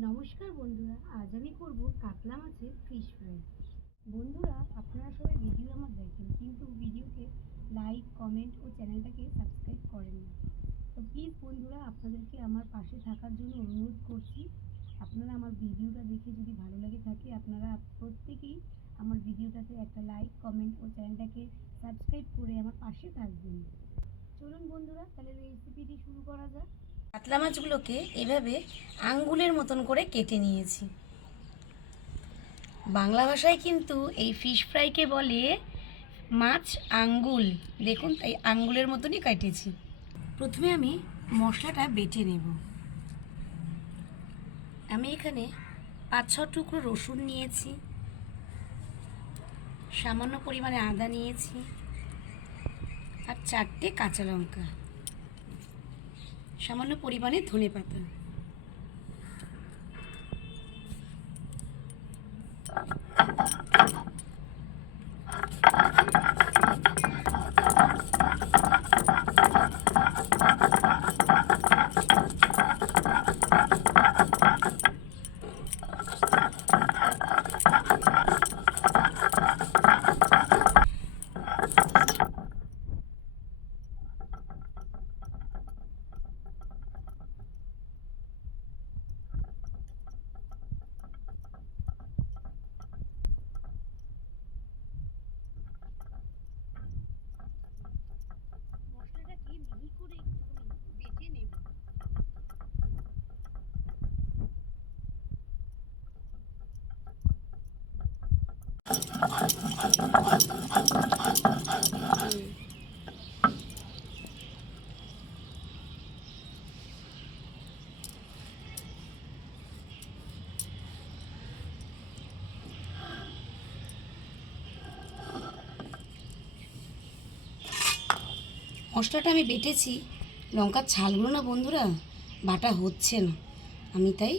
নমস্কার বন্ধুরা, আজ আমি করব কাতলা মাছের ফিশ ফ্রাই। বন্ধুরা, আপনারা সবাই ভিডিও আমার দেখেন, কিন্তু ভিডিওতে লাইক, কমেন্ট ও চ্যানেলটাকে সাবস্ক্রাইব করেন না। তো প্লিজ বন্ধুরা, আপনাদেরকে আমার পাশে থাকার জন্য অনুরোধ করছি। আপনারা আমার ভিডিওটা দেখে যদি ভালো লাগে থাকে, আপনারা প্রত্যেকেই আমার ভিডিওটাতে একটা লাইক, কমেন্ট ও চ্যানেলটাকে সাবস্ক্রাইব করে আমার পাশে থাকবেন। চলুন বন্ধুরা, তাহলে রেসিপিটি শুরু করা যাক। কাতলা মাছগুলোকে এভাবে আঙ্গুলের মতন করে কেটে নিয়েছি। বাংলা ভাষায় কিন্তু এই ফিশ ফ্রাইকে বলে মাছ আঙ্গুল। দেখুন, তাই আঙ্গুলের মতনই কেটেছি। প্রথমে আমি মশলাটা বেটে নেব। আমি এখানে 5-6 টুকরো রসুন নিয়েছি, সামান্য পরিমাণে আদা নিয়েছি, আর 4টে কাঁচা লঙ্কা, সামান্য পরিমাণে ধনেপাতা। মশলাটাকে মিহি করে একটু বেটে নেব। মশলাটা আমি বেটেছি, লঙ্কার ছালগুলো না বন্ধুরা বাটা হচ্ছে না, আমি তাই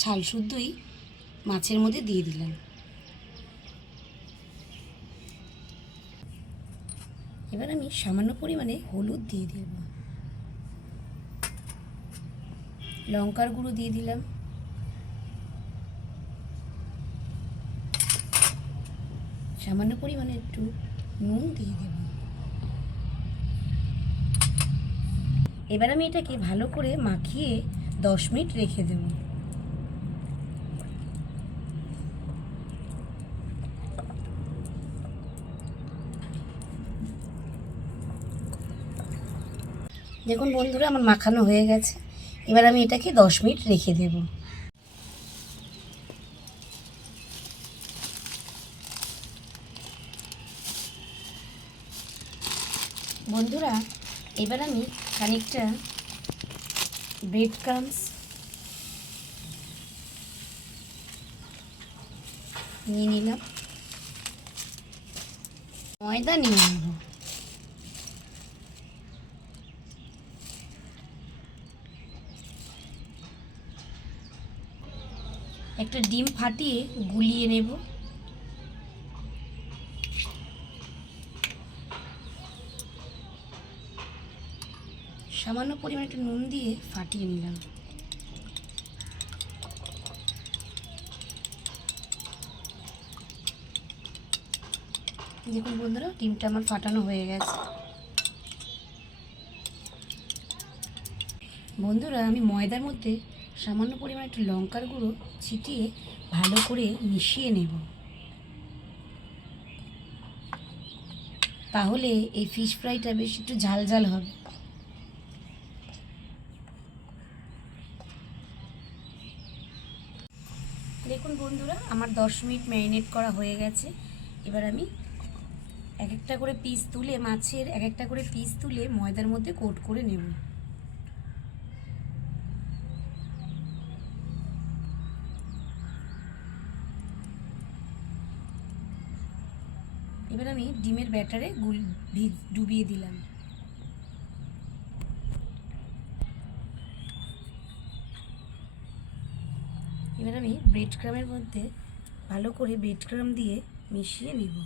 ছাল শুদ্ধই মাছের মধ্যে দিয়ে দিলাম। এবার আমি সামান্য পরিমাণে হলুদ দিয়ে দেব, লঙ্কার গুঁড়ো দিয়ে দিলাম, সামান্য পরিমাণে একটু নুন দিয়ে দেব। এবার আমি এটাকে ভালো করে মাখিয়ে 10 মিনিট রেখে দেব। দেখুন বন্ধুরা, আমার মাখানো হয়ে গেছে। এবার আমি এটাকে 10 মিনিট রেখে দেব। বন্ধুরা, এবার আমি খানিকটা ব্রেড ক্রাম্বস নিয়ে নিলাম, ময়দা নিয়ে নেব, একটা ডিম ফাটিয়ে গুলিয়ে নেব, সামান্য পরিমাণে একটু নুন দিয়ে ফাটিয়ে নিলাম। দেখুন বন্ধুরা, ডিমটা আমার ফাটানো হয়ে গেছে। বন্ধুরা, আমি ময়দার মধ্যে সামান্য পরিমাণে একটু লঙ্কার গুঁড়ো ছিটিয়ে ভালো করে মিশিয়ে নেব। তাহলে এই ফিশ ফ্রাইটা বেশ একটু ঝাল ঝাল হবে। দেখুন বন্ধুরা, আমার 10 মিনিট ম্যারিনেট করা হয়ে গেছে। এবার আমি এক একটা করে পিস তুলে, মাছের এক একটা করে পিস তুলে ময়দার মধ্যে কোট করে নেব। এবার আমি ডিমের ব্যাটারে ডুবিয়ে দিলাম। এবার আমি ব্রেড ক্রামের মধ্যে ভালো করে ব্রেড ক্রাম দিয়ে মিশিয়ে নেব।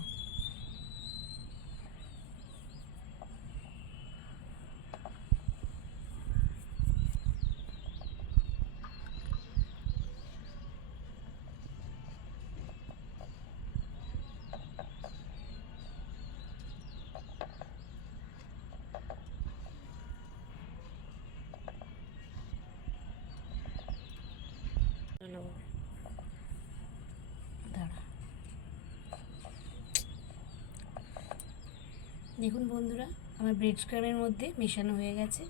দেখুন বন্ধুরা, আমার ব্রেড স্ক্রামের মধ্যে মেশানো হয়ে গেছে।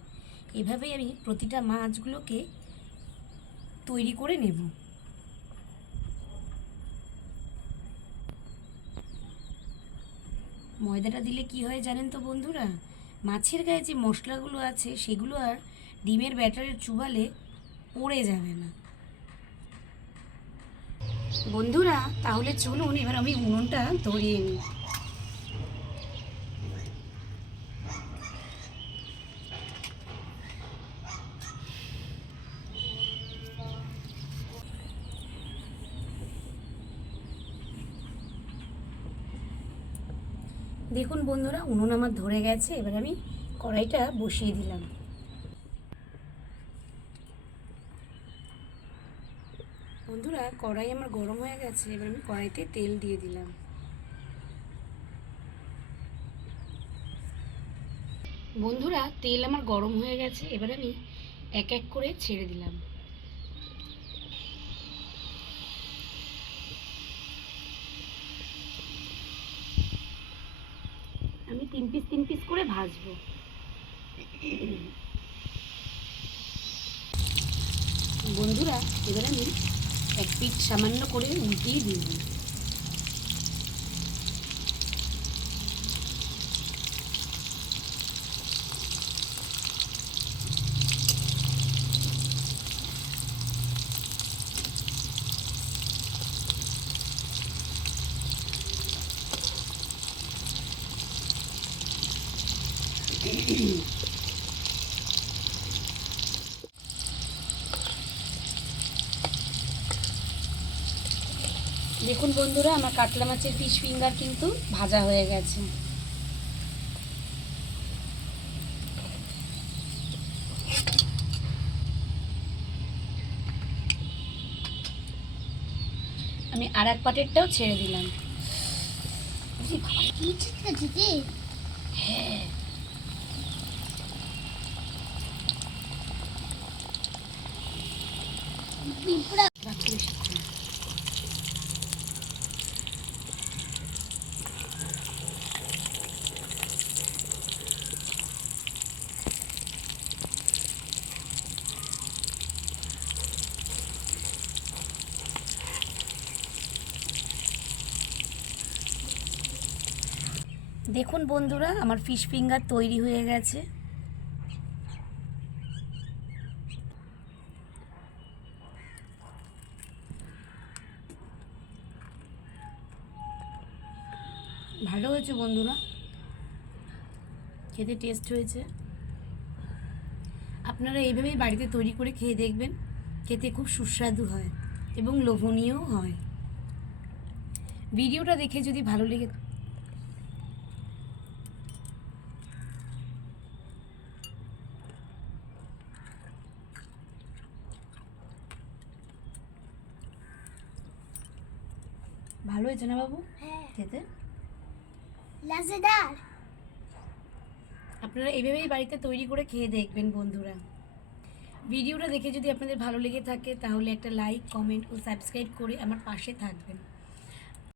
এভাবেই আমি প্রতিটা মাছগুলোকে তৈরি করে নেব। ময়দাটা দিলে কি হয় জানেন তো বন্ধুরা, মাছের গায়ে যে মশলাগুলো আছে সেগুলো আর ডিমের ব্যাটারে চুবালে পড়ে যাবে না। বন্ধুরা তাহলে চলুন এবার আমি উনুনটা ধরিয়ে নিই। দেখুন বন্ধুরা, উনুন আমার ধরে গেছে। এবার আমি কড়াইটা বসিয়ে দিলাম। বন্ধুরা কড়াই আমার গরম হয়ে গেছে। এবার আমি কড়াইতে তেল দিয়ে দিলাম। বন্ধুরা তেল আমার গরম হয়ে গেছে। এবার আমি এক এক করে ছেড়ে দিলাম। আমি তিন পিস করে ভাজবো। বন্ধুরা এবার আমি এক পিঠ সামান্য করে উল্টিয়ে দিব। দেখুন বন্ধুরা, আমার কাতলা মাছের ফিশ ফিঙ্গার কিন্তু ভাজা হয়ে গেছে। আমি আর এক পাটেরটাও ছেড়ে দিলাম। হ্যাঁ, দেখুন বন্ধুরা, আমার ফিশ ফিঙ্গার তৈরি হয়ে গেছে। ভালো হয়েছে বন্ধুরা, খেতে টেস্ট হয়েছে। আপনারা এইভাবেই বাড়িতে তৈরি করে খেয়ে দেখবেন, খেতে খুব সুস্বাদু হয় এবং লোভনীয়ও হয়। ভিডিওটা দেখে যদি ভালো লেগে ভালো হয়েছে না বাবু? হ্যাঁ, খেতে লাজেদার। আপনারা এইভাবেই বাড়িতে তৈরি করে খেয়ে দেখবেন বন্ধুরা। ভিডিওটা দেখে যদি আপনাদের ভালো লেগে থাকে তাহলে একটা লাইক, কমেন্ট ও সাবস্ক্রাইব করে আমার পাশে থাকবেন।